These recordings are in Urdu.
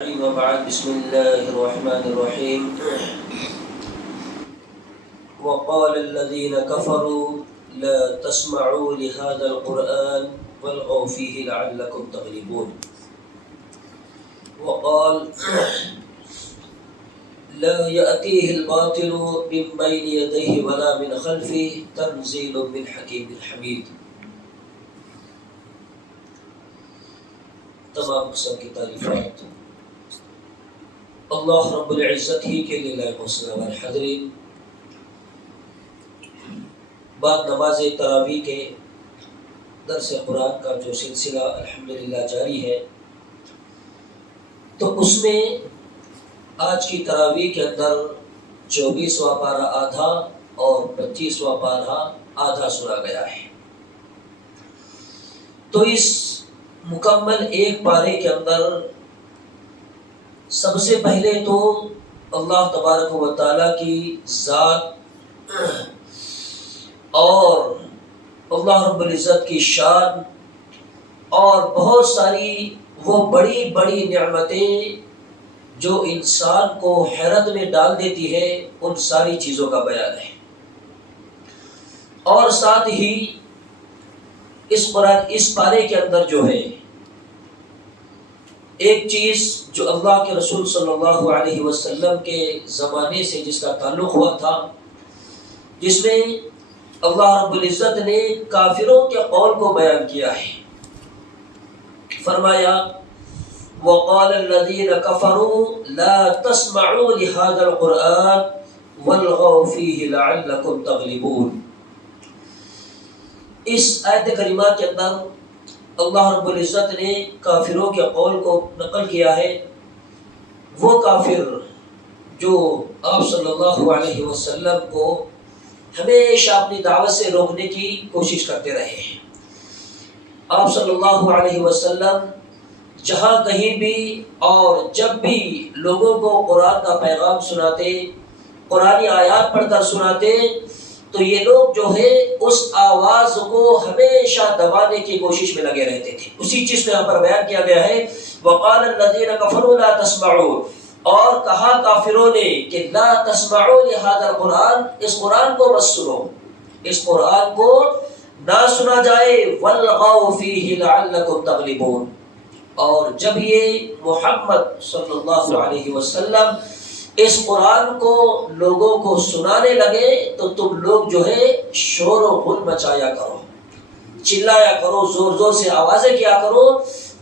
وبعد بسم الله الرحمن الرحيم وقال الذين كفروا لا تسمعوا لهذا القرآن والغوا فيه لعلكم تغلبون وقال لا يأتيه الباطل من بين يديه ولا من خلفه تنزيل من حكيم حميد. تمام قسم کی تعریفات اللہ رب العزت ہی کے لیے لائق وسلم. حاضرین، بعد نماز تراویح کے درس قرآن کا جو سلسلہ الحمدللہ جاری ہے، تو اس میں آج کی تراویح کے اندر 24واں پارہ آدھا اور 25واں پارہ آدھا سنا گیا ہے. تو اس مکمل ایک پارے کے اندر سب سے پہلے تو اللہ تبارک و تعالیٰ کی ذات اور اللہ رب العزت کی شان اور بہت ساری وہ بڑی بڑی نعمتیں جو انسان کو حیرت میں ڈال دیتی ہے، ان ساری چیزوں کا بیان ہے. اور ساتھ ہی اس پارے کے اندر جو ہے ایک چیز جو اللہ کے رسول صلی اللہ علیہ وسلم کے زمانے سے جس کا تعلق ہوا تھا، جس میں اللہ رب العزت نے کافروں کے قول کو بیان کیا ہے. فرمایا وَقَالَ الَّذِينَ كَفَرُوا لَا تَسْمَعُوا لِهَذَا الْقُرْآنِ وَالْغَوْا فِيهِ لَعَلَّكُمْ تَغْلِبُونَ. اس آیت کریمہ کے اندر اللہ رب العزت نے کافروں کے قول کو نقل کیا ہے. وہ کافر جو آپ صلی اللہ علیہ وسلم کو ہمیشہ اپنی دعوت سے روکنے کی کوشش کرتے رہے ہیں. آپ صلی اللہ علیہ وسلم جہاں کہیں بھی اور جب بھی لوگوں کو قرآن کا پیغام سناتے، قرآنی آیات پڑھ کر سناتے، تو یہ لوگ جو ہے اس آواز کو ہمیشہ دبانے کی کوشش میں لگے رہتے تھے. اسی چیز میں یہاں پر بیان کیا گیا ہے وَقَالَ الَّذِينَ كَفَرُوا لَا تَسْمَعُوا، اور کہا کافروں نے کہ لا تسمعوا لهذا القرآن، اس قرآن کو مت سنو، اس قرآن کو نہ سنا جائے. وَالْغَوْا فِيهِ لَعَلَّكُمْ تَغْلِبُونَ، اور جب یہ محمد صلی اللہ علیہ وسلم اس قرآن کو لوگوں کو سنانے لگے تو تم لوگ جو ہے شور و غل مچایا کرو، چلایا کرو، زور زور سے آوازیں کیا کرو،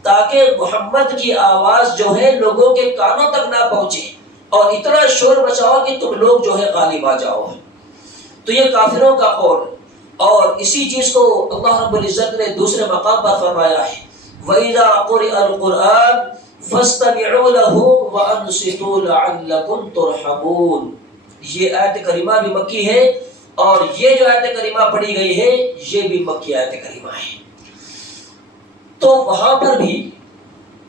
تاکہ محمد کی آواز جو ہے لوگوں کے کانوں تک نہ پہنچے، اور اتنا شور مچاؤ کہ تم لوگ جو ہے غالب آ جاؤ. تو یہ کافروں کا قول. اور اسی چیز کو اللہ رب العزت نے دوسرے مقام پر فرمایا ہے وَإِذَا قُرِئَ الْقُرْآنُ فَاسْتَمِعُوا لَهُ وَأَنصِتُوا لَعَلَّكُمْ تُرْحَمُونَ. یہ آیت کریمہ بھی مکی ہے، اور یہ جو آیت کریمہ پڑھی گئی ہے یہ بھی مکی آیت کریمہ ہے. تو وہاں پر بھی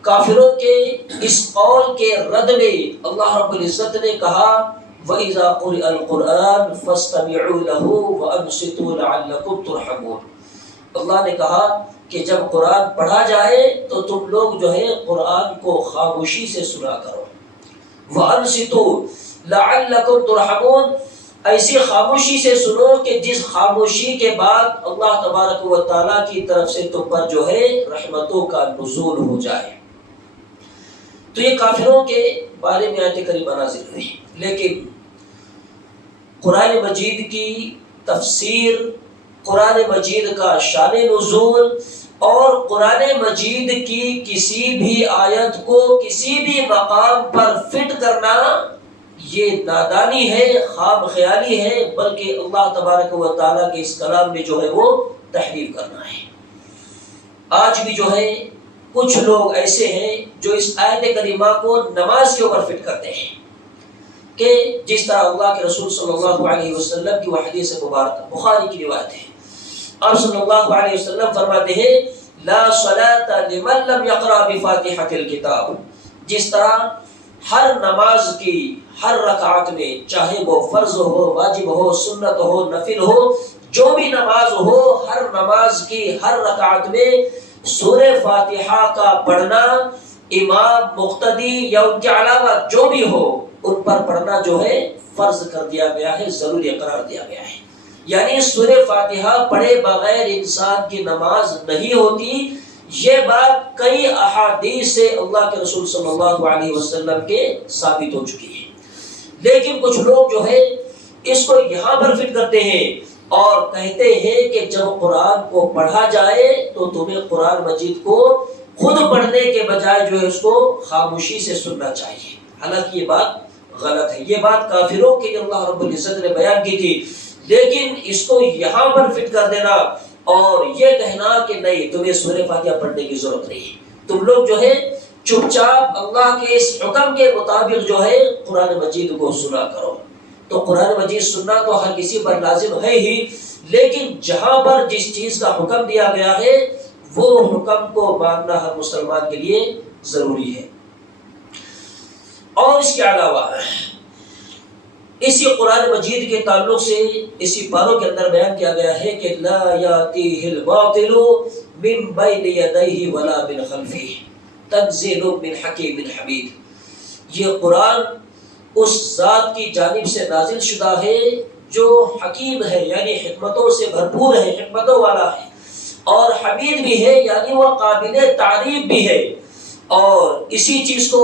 کافروں کے اس قول کے رد میں اللہ رب العزت نے کہا وَإِذَا قُرِئَ الْقُرْآنُ فَاسْتَمِعُوا لَهُ وَأَنصِتُوا لَعَلَّكُمْ تُرْحَمُونَ. اللہ نے کہا کہ جب قرآن پڑھا جائے تو تم لوگ جو ہے قرآن کو خاموشی سے سنا کرو. وَأَنصِتُوا لَعَلَّكُمْ تُرْحَمُونَ، ایسی خاموشی سے سنو کہ جس خاموشی کے بعد اللہ تبارک و تعالیٰ کی طرف سے تم پر جو ہے رحمتوں کا نزول ہو جائے. تو یہ کافروں کے بارے میں آیت کریمہ نازل ہوئی. لیکن قرآن مجید کی تفسیر، قرآن مجید کا شان نزول اور قرآن مجید کی کسی بھی آیت کو کسی بھی مقام پر فٹ کرنا یہ نادانی ہے، خواب خیالی ہے، بلکہ اللہ تبارک و تعالیٰ کے اس کلام میں جو ہے وہ تحریف کرنا ہے. آج بھی جو ہے کچھ لوگ ایسے ہیں جو اس آیت کریمہ کو نماز کے اوپر فٹ کرتے ہیں کہ جس طرح اللہ کے رسول صلی اللہ علیہ وسلم کی وہ حدیث مبارکہ بخاری کی روایت ہے. آپ صلی اللہ علیہ وسلم فرماتے ہیں لا صلاۃ لمن لم یقرأ بفاتحۃ الکتاب. جس طرح ہر نماز کی ہر رکعت میں، چاہے وہ فرض ہو، واجب ہو، سنت ہو، نفل ہو، جو بھی نماز ہو، ہر نماز کی ہر رکعت میں سورہ فاتحہ کا پڑھنا امام مقتدی یا ان کے علاوہ جو بھی ہو ان پر پڑھنا جو ہے فرض کر دیا گیا ہے، ضروری قرار دیا گیا ہے۔ یعنی سورہ فاتحہ پڑھے بغیر انسان کی نماز نہیں ہوتی، یہ بات کئی احادیث سے اللہ کے رسول صلی اللہ علیہ وسلم کے ثابت ہو چکی ہے۔ لیکن کچھ لوگ جو ہے اس کو یہاں پر فٹ کرتے ہیں اور کہتے ہیں کہ جب قرآن کو پڑھا جائے تو تمہیں قرآن مجید کو خود پڑھنے کے بجائے جو ہے اس کو خاموشی سے سننا چاہیے۔ حالانکہ یہ بات غلط ہے، یہ بات کافروں کے لیے اللہ رب العزت نے بیان کی تھی، لیکن اس کو یہاں پر فٹ کر دینا اور یہ کہنا کہ نہیں تمہیں سورہ فاتحہ پڑھنے کی ضرورت نہیں، تم لوگ جو ہے چپ چاپ اللہ کے اس حکم کے مطابق جو ہے قرآن مجید کو سنا کرو۔ تو قرآن مجید سننا تو ہر کسی پر لازم ہے ہی، لیکن جہاں پر جس چیز کا حکم دیا گیا ہے وہ حکم کو ماننا ہر مسلمان کے لیے ضروری ہے۔ اور اس کے علاوہ اسی قرآن مجید کے تعلق سے اسی پاروں کے اندر بیان کیا گیا ہے کہ لا یاتیہ الباطل من بین یدیہ ولا من خلفہ تنزیل من حکیم حمید۔ یہ قرآن اس ذات کی جانب سے نازل شدہ ہے جو حکیم ہے، یعنی حکمتوں سے بھرپور ہے، حکمتوں والا ہے، اور حمید بھی ہے، یعنی وہ قابل تعریف بھی ہے۔ اور اسی چیز کو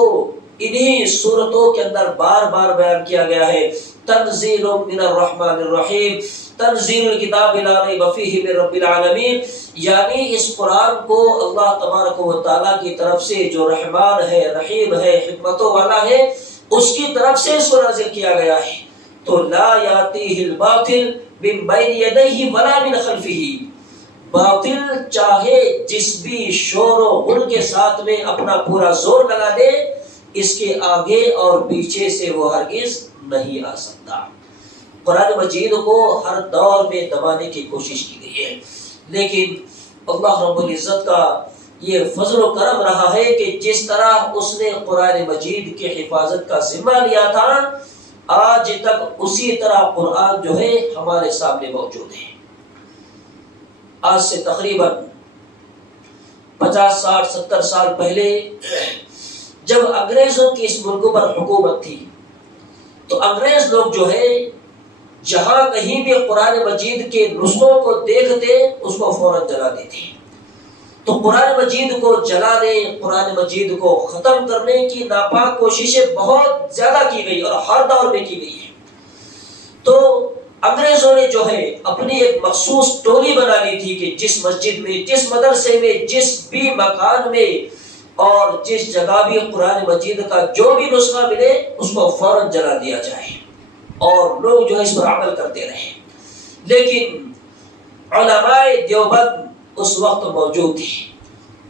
انہی صورتوں کے اندر بار بار بیان کیا گیا ہے، تنزیل من الرحمن الرحیم، تنزیل الکتاب لا ریب فیہ من رب العالمین، یعنی اس قرآن کو اللہ تبارک و تعالیٰ کی طرف سے جو رحمان ہے، رحیم ہے، حکمتوں والا ہے، اس کی طرف سے اس کو نازل کیا گیا ہے۔ تو لا یاتیہ الباطل من بین یدیہ ولا من خلفہ، باطل چاہے جس بھی شور و غل کے ساتھ میں اپنا پورا زور لگا دے، اس کے آگے اور پیچھے سے وہ ہرگز نہیں آ سکتا۔ قرآن مجید کو ہر دور میں دبانے کی کوشش کی گئی ہے، لیکن اللہ رب العزت کا یہ فضل و کرم رہا ہے کہ جس طرح اس نے قرآن مجید کی حفاظت کا ذمہ لیا تھا، آج تک اسی طرح قرآن جو ہے ہمارے سامنے موجود ہے۔ آج سے تقریباً 50 60 70 سال پہلے جب انگریزوں کی اس ملک پر حکومت تھی تو انگریز لوگ جو ہے جہاں کہیں بھی قرآن مجید کے نسخوں کو دیکھتے اس کو فوراً جلا دیتے۔ تو قرآن مجید کو جلانے، قرآن مجید کو ختم کرنے کی ناپاک کوششیں بہت زیادہ کی گئی اور ہر دور میں کی گئی ہے۔ تو انگریزوں نے جو ہے اپنی ایک مخصوص ٹولی بنا لی تھی کہ جس مسجد میں، جس مدرسے میں، جس بھی مکان میں اور جس جگہ بھی قرآن مجید کا جو بھی نسخہ ملے اس کو فوراً جلا دیا جائے، اور لوگ جو ہے اس پر عمل کرتے رہے۔ لیکن علماء دیوبند اس وقت موجود تھے،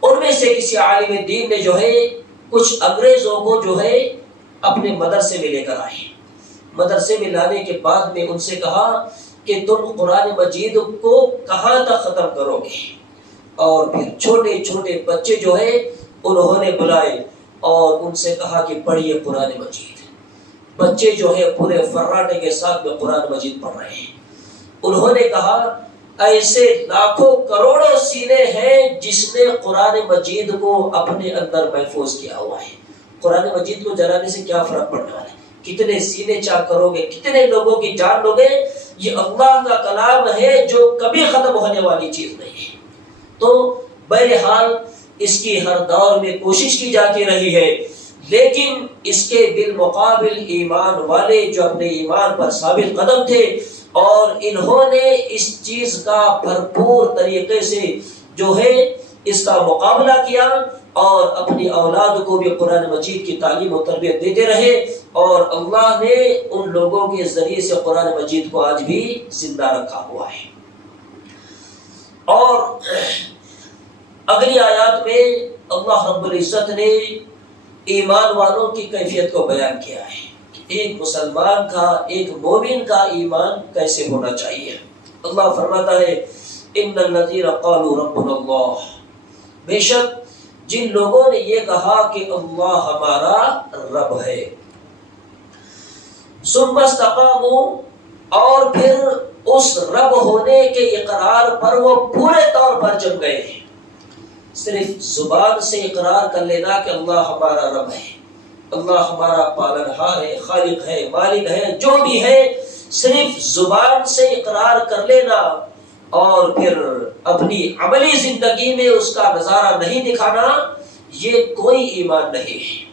ان میں سے کسی عالم دین نے جو ہے کچھ انگریزوں کو جو ہے اپنے مدرسے میں لے کر آئے۔ مدرسے میں لانے کے بعد میں ان سے کہا کہ تم قرآن مجید کو کہاں تک ختم کرو گے؟ اور پھر چھوٹے چھوٹے بچے جو ہے انہوں نے بلائے اور ان سے کہا کہ پڑھیے قرآن مجید۔ بچے جو ہے پورے فراٹے کے ساتھ میں قرآن مجید پڑھ رہے ہیں۔ انہوں نے کہا ایسے لاکھوں کروڑوں سینے ہیں جس نے قرآن مجید کو اپنے اندر محفوظ کیا ہوا ہے۔ قرآن مجید کو جلانے سے کیا فرق پڑنے والا ہے؟ کتنے سینے چاک کرو گے، کتنے لوگوں کی جان لو گے؟ یہ اللہ کا کلام ہے جو کبھی ختم ہونے والی چیز نہیں ہے۔ تو بہرحال اس کی ہر دور میں کوشش کی جاتی رہی ہے، لیکن اس کے بالمقابل ایمان والے جو اپنے ایمان پر ثابت قدم تھے اور انہوں نے اس چیز کا بھرپور طریقے سے جو ہے اس کا مقابلہ کیا اور اپنی اولاد کو بھی قرآن مجید کی تعلیم و تربیت دیتے رہے، اور اللہ نے ان لوگوں کے ذریعے سے قرآن مجید کو آج بھی زندہ رکھا ہوا ہے۔ اور اگلی آیات میں اللہ رب العزت نے ایمان والوں کی کیفیت کو بیان کیا ہے کہ ایک مسلمان کا، ایک مومن کا ایمان کیسے ہونا چاہیے۔ اللہ فرماتا ہے ان الذین قالوا ربنا اللہ، بے شک جن لوگوں نے یہ کہا کہ اللہ ہمارا رب ہے، ثم استقاموا، اور پھر اس رب ہونے کے اقرار پر وہ پورے طور پر جم گئے ہیں۔ صرف زبان سے اقرار کر لینا کہ اللہ ہمارا رب ہے، اللہ ہمارا پالنہار ہے، خالق ہے، مالک ہے، جو بھی ہے، صرف زبان سے اقرار کر لینا اور پھر اپنی عملی زندگی میں اس کا نظارہ نہیں دکھانا، یہ کوئی ایمان نہیں ہے،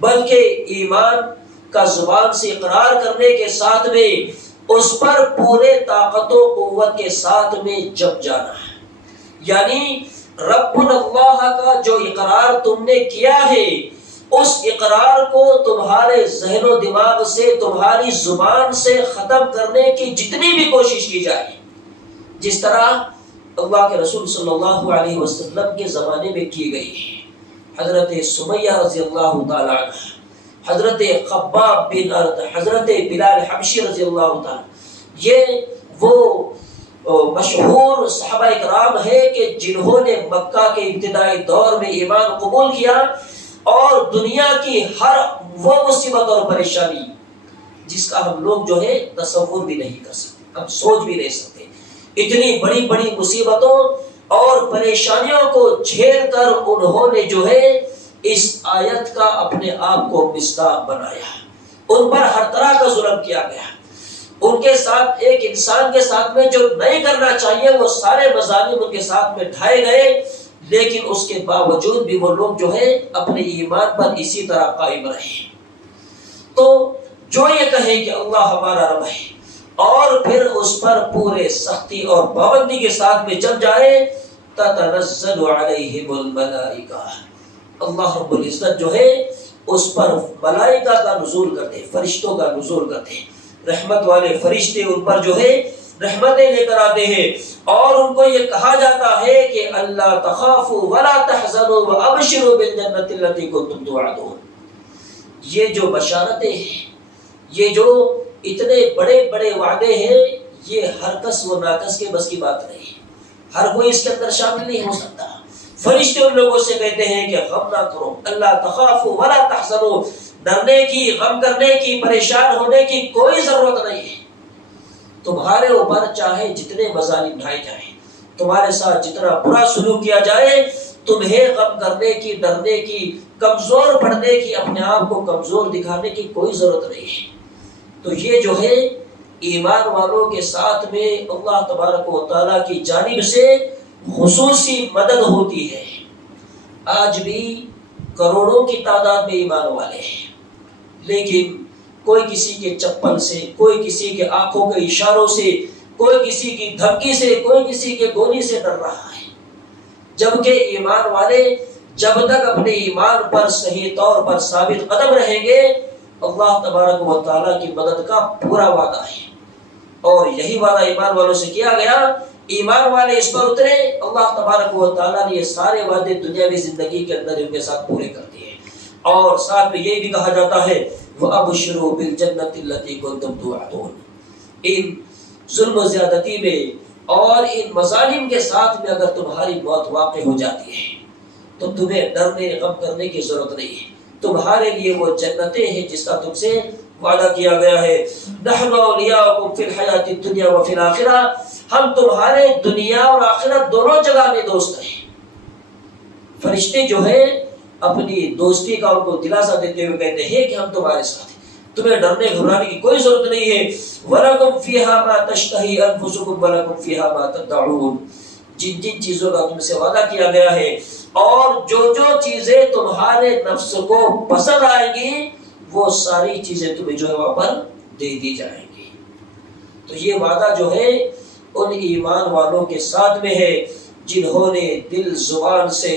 بلکہ ایمان کا زبان سے اقرار کرنے کے ساتھ میں اس پر پورے طاقت و قوت کے ساتھ میں جم جانا ہے۔ یعنی رب اللہ کا جو اقرار تم نے کیا ہے، اس اقرار کو تمہارے ذہن و دماغ سے، تمہاری زبان سے ختم کرنے کی جتنی بھی کوشش کی جائے، جس طرح اللہ کے رسول صلی اللہ علیہ وسلم کے زمانے میں کی گئی ہے۔ حضرت سمیہ رضی اللہ تعالیٰ عنہ، حضرت خباب بن ارد، حضرت بلال حبشی رضی اللہ تعالیٰ، یہ وہ مشہور صحابہ اکرام ہے کہ جنہوں نے مکہ کے ابتدائی دور میں ایمان قبول کیا اور دنیا کی ہر وہ مصیبت اور پریشانی جس کا ہم لوگ جو ہے تصور بھی نہیں کر سکتے، ہم سوچ بھی نہیں سکتے، اتنی بڑی بڑی مصیبتوں اور پریشانیوں کو جھیل کر انہوں نے جو ہے اس آیت کا اپنے آپ کو مصداق بنایا۔ ان پر ہر طرح کا ظلم کیا گیا، ان کے ساتھ ایک انسان کے ساتھ میں جو نہیں کرنا چاہیے وہ سارے مظالم ان کے ساتھ میں ڈھائے گئے، لیکن اس کے باوجود بھی وہ لوگ جو ہے اپنے ایمان پر اسی طرح قائم رہے۔ تو جو یہ کہے کہ اللہ ہمارا رب ہے اور پھر اس پر پورے سختی اور پابندی کے ساتھ میں جب جائے، تتنزل علیہم الملائکہ، اللہ رب العزت جو ہے اس پر ملائکہ کا نزول کرتے، فرشتوں کا نزول کرتے، رحمت والے فرشتے ان پر جو ہے رحمتیں لے کر آتے ہیں، اور ان کو یہ کہا جاتا ہے کہ اللہ تخافوا ولا تحزنوا وابشروا بالجنۃ التي كنتم توعدون۔ یہ جو بشارتیں ہیں، یہ جو اتنے بڑے بڑے وعدے ہیں، یہ ہر کس و ناکس کے بس کی بات نہیں ہے، ہر کوئی اس کے اندر شامل نہیں ہو سکتا۔ فرشتے ان لوگوں سے کہتے ہیں کہ غم نہ کرو، اللہ تخافوا ولا تحزنوا، ڈرنے کی، غم کرنے کی، پریشان ہونے کی کوئی ضرورت نہیں ہے۔ تمہارے اوپر چاہے جتنے مظالم ڈھائے جائیں، تمہارے ساتھ جتنا برا سلوک کیا جائے، تمہیں غم کرنے کی، ڈرنے کی، کمزور پڑنے کی، اپنے آپ کو کمزور دکھانے کی کوئی ضرورت نہیں ہے۔ تو یہ جو ہے ایمان والوں کے ساتھ میں اللہ تبارک و تعالیٰ کی جانب سے خصوصی مدد ہوتی ہے۔ آج بھی کروڑوں کی تعداد میں ایمان والے ہیں، لیکن کوئی کسی کے چپل سے، کوئی کسی کے آنکھوں کے اشاروں سے، کوئی کسی کی دھمکی سے، کوئی کسی کے گولی سے ڈر رہا ہے، جبکہ ایمان والے جب تک اپنے ایمان پر صحیح طور پر ثابت قدم رہیں گے، اللہ تبارک و تعالیٰ کی مدد کا پورا وعدہ ہے، اور یہی وعدہ ایمان والوں سے کیا گیا۔ ایمان والے اس پر اترے، اللہ تبارک و تعالیٰ نے یہ سارے وعدے دنیاوی زندگی کے اندر ان کے ساتھ پورے کر دیے، اور ساتھ میں یہ بھی کہا جاتا ہے وَأَبْشِرُوا بِالْجَنَّةِ الَّتِي كُنتُمْ تُوعَدُونَ۔ ان ظلم و زیادتی میں اور ان مظالم کے ساتھ میں اگر تمہاری موت واقع ہو جاتی ہے تو تمہیں ڈرنے، غم کرنے کی ضرورت نہیں ہے، تمہارے لیے وہ جنتیں ہیں جس کا تم سے وعدہ کیا گیا ہے۔ نحن اولیاؤکم فی الحیات الدنیا وفی الآخرہ، ہم تمہارے دنیا اور آخرت دونوں جگہ میں دوست ہیں۔ فرشتے جو ہے اپنی دوستی کا ان کو دلاسا دیتے ہوئے کہتے ہیں کہ ہم تمہارے ساتھ ہیں، تمہیں ڈرنے گھبرانے کی کوئی ضرورت نہیں ہے۔ وَلَكُمْ فِيهَا مَا تَشْتَهِي أَنفُسُكُمْ وَلَكُمْ فِيهَا مَا تَدَّعُونَ، جن جن چیزوں کا تم سے وعدہ کیا گیا ہے اور جو جو چیزیں تمہارے نفس کو پسند آئیں گی، وہ ساری چیزیں تمہیں جو ہے وہاں پر دے دی جائیں گی۔ تو یہ وعدہ جو ہے ان ایمان والوں کے ساتھ میں ہے جنہوں نے دل زبان سے،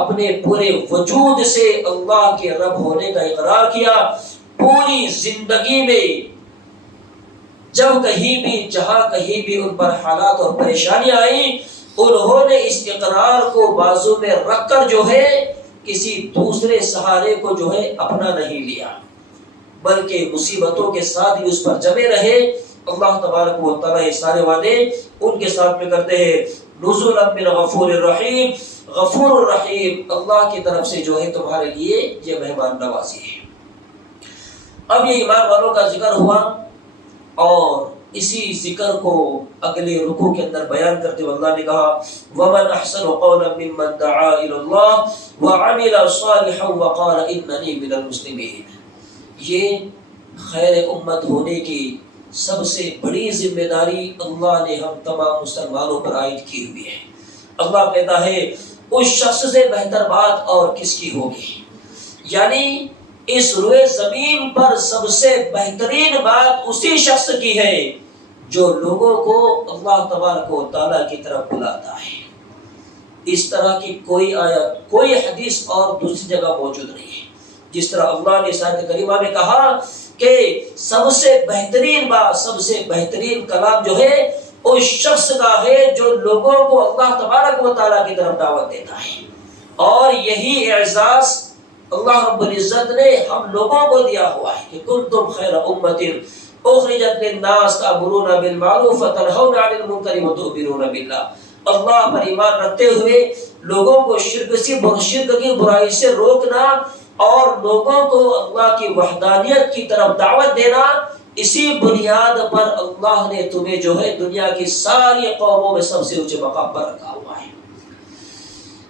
اپنے پورے وجود سے اللہ کے رب ہونے کا اقرار کیا۔ پوری زندگی میں جب کہیں بھی، جہاں کہیں بھی ان پر حالات اور پریشانیاں آئیں، انہوں نے اس اقرار کو بازو میں رکھ کر جو ہے کسی دوسرے سہارے کو جو ہے اپنا نہیں لیا، بلکہ مصیبتوں کے ساتھ ہی اس پر جمے رہے۔ اللہ تبارک و تعالیٰ یہ سارے وعدے ان کے ساتھ میں کرتے ہیں۔ نزولا من غفور الرحیم، غفور الرحیم، اللہ کی طرف سے جو ہے تمہارے لیے یہ مہمان نوازی ہے۔ اب یہ ایمان والوں کا ذکر ہوا، اور اسی ذکر کو اگلے رکوع کے اندر بیان کرتے ہوئے اللہ نے کہا وَمَنْ أَحْسَنُ قَوْلًا مِّمَّنْ دَعَا إِلَى اللَّهِ وَعَمِلَ صَالِحًا وَقَالَ إِنَّنِي مِنَ الْمُسْلِمِينَ۔ یہ خیر امت ہونے کی سب سے بڑی ذمہ داری اللہ نے ہم تمام مسلمانوں پر عائد کی ہوئی ہے۔ اللہ کہتا ہے اس شخص سے بہتر بات اور کس کی ہوگی، یعنی اس روئے زمین پر سب سے بہترین بات اسی شخص کی ہے جو لوگوں کو اللہ تبارک و تعالیٰ کی طرف بلاتا ہے۔ اس طرح کی کوئی آیت، کوئی حدیث اور دوسری جگہ موجود نہیں ہے۔ جس طرح اللہ نے اس آیت کریمہ میں کہا کہ سب سے بہترین بات، سب سے بہترین کلام جو ہے اس شخص کا ہے جو لوگوں کو اللہ تبارک و تعالیٰ کی طرف دعوت دیتا ہے، اور یہی اعزاز اللہ رب العزت نے ہم لوگوں کو دیا ہوا ہے کہ کنتم خیر امت اخرجت للناس تأمرون بالمعروف وتنہون عن المنکر وتؤمنون باللہ۔ اللہ پر ایمان رکھتے ہوئے لوگوں کو شرک کی برائی سے روکنا اور لوگوں کو اللہ کی وحدانیت کی طرف دعوت دینا، اسی بنیاد پر اللہ نے تمہیں جو ہے دنیا کی ساری قوموں میں سب سے اونچے مقام پر رکھا ہوا ہے۔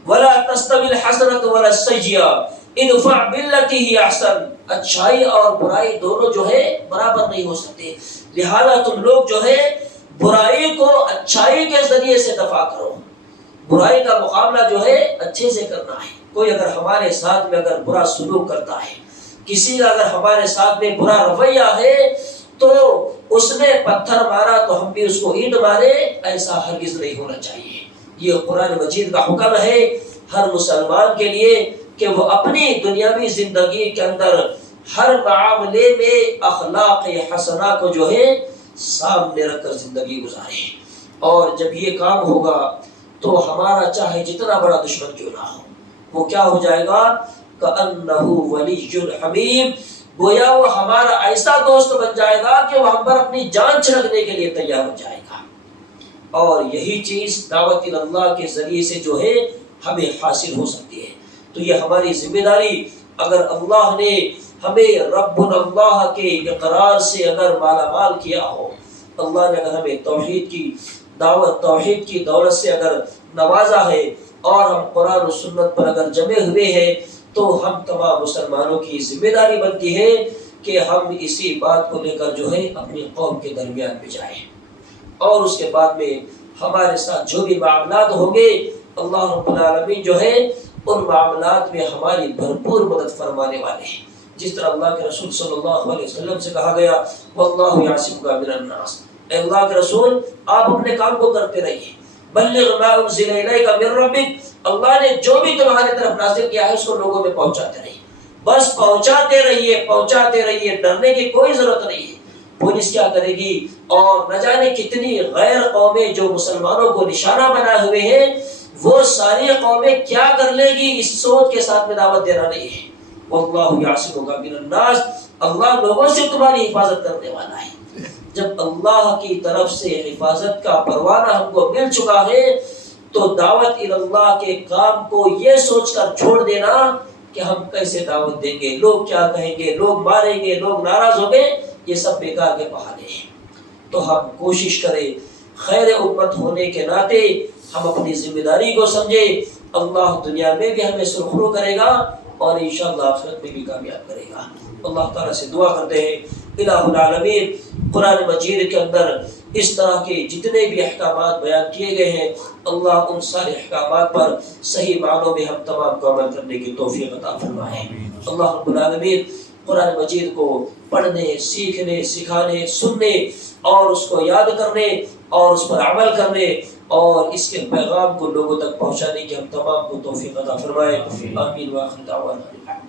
وَلَا تَسْتَوِي الْحَسَنَةُ وَلَا السَّيِّئَةُ ادفع بالتي هي احسن۔ اچھائی اور برائی دونوں جو ہے برابر نہیں ہو سکتے، لہذا تم لوگ جو ہے برائی کو اچھائی کے ذریعے سے دفع کرو۔ برائی کا مقابلہ جو ہے اچھے سے کرنا ہے۔ کوئی اگر ہمارے ساتھ میں اگر برا سلوک کرتا ہے، کسی کا اگر ہمارے ساتھ میں برا رویہ ہے تو اس نے پتھر مارا تو ہم بھی اس کو اینٹ مارے، ایسا ہرگز نہیں ہونا چاہیے۔ یہ قرآن مجید کا حکم ہے ہر مسلمان کے لیے کہ وہ اپنی دنیاوی زندگی کے اندر ہر معاملے میں اخلاق حسنہ کو جو ہے سامنے رکھ کر زندگی گزارے، اور جب یہ کام ہوگا تو ہمارا چاہے جتنا بڑا دشمن کیوں نہ ہو وہ کیا ہو جائے گا، کأنہ ولی حمیم، گویا وہ ہمارا ایسا دوست بن جائے گا کہ وہ ہم پر اپنی جان چھڑکنے کے لیے تیار ہو جائے گا۔ اور یہی چیز دعوت اللہ کے ذریعے سے جو ہے ہمیں حاصل ہو سکتی ہے۔ تو یہ ہماری ذمہ داری، اگر اللہ نے ہمیں رب اللہ کے اقرار سے اگر مالا مال کیا ہو، اللہ نے اگر ہمیں توحید کی دعوت، توحید کی دولت سے اگر نوازا ہے، اور ہم قرآن و سنت پر اگر جمے ہوئے ہیں، تو ہم تمام مسلمانوں کی ذمہ داری بنتی ہے کہ ہم اسی بات کو لے کر جو ہے اپنی قوم کے درمیان میں جائیں، اور اس کے بعد میں ہمارے ساتھ جو بھی معاملات ہوں گے اللہ رب العالمین جو ہے ان معاملات میں ہماری بھرپور مدد فرمانے والے ہیں۔ جس طرح اللہ کے رسول صلی اللہ علیہ وسلم سے کہا گیا واللہ یعصمک من الناس، اے اللہ کے رسول آپ اپنے کام کو کرتے رہیے، بلغ ما انزل الیک من ربک، اللہ نے جو بھی تمہاری طرف نازل کیا ہے اس کو لوگوں میں پہنچاتے رہیے، بس پہنچاتے رہیے، پہنچاتے رہیے، ڈرنے کی کوئی ضرورت نہیں ہے۔ پولیس کیا کرے گی، اور نہ جانے کتنی غیر قومیں جو مسلمانوں کو نشانہ بنائے ہوئے ہیں، وہ ساری قومیں کیا کر لے گی، اس سوچ کے ساتھ میں دعوت دینا نہیں ہے۔ واللہ یعصمک من الناس، اللہ لوگوں سے تمہاری حفاظت کرنے والا ہے۔ جب اللہ کی طرف سے حفاظت کا پروانہ ہم کو مل چکا ہے تو دعوت اللہ کے کام کو یہ سوچ کر چھوڑ دینا کہ ہم کیسے دعوت دیں گے، لوگ کیا کہیں گے، لوگ ماریں گے، لوگ ناراض ہوں گے، یہ سب بیکار کے بہانے ہیں۔ تو ہم کوشش کریں خیر امت ہونے کے ناطے ہم اپنی ذمہ داری کو سمجھیں، اللہ دنیا میں بھی ہمیں سرخرو کرے گا اور انشاءاللہ آخرت میں بھی کامیاب کرے گا۔ اللہ تعالیٰ سے دعا کرتے ہیں الہ العالمین قرآن مجید کے اندر اس طرح کے جتنے بھی احکامات بیان کیے گئے ہیں، اللہ ان سارے احکامات پر صحیح معنوں میں ہم تمام کو عمل کرنے کی توفیق عطا فرمائے۔ اللہ رب العالمین قرآن مجید کو پڑھنے، سیکھنے، سکھانے، سننے اور اس کو یاد کرنے اور اس پر عمل کرنے اور اس کے پیغام کو لوگوں تک پہنچانے کی ہم تمام کو توفیق عطا فرمائے۔ آمین وآخر دعوانا۔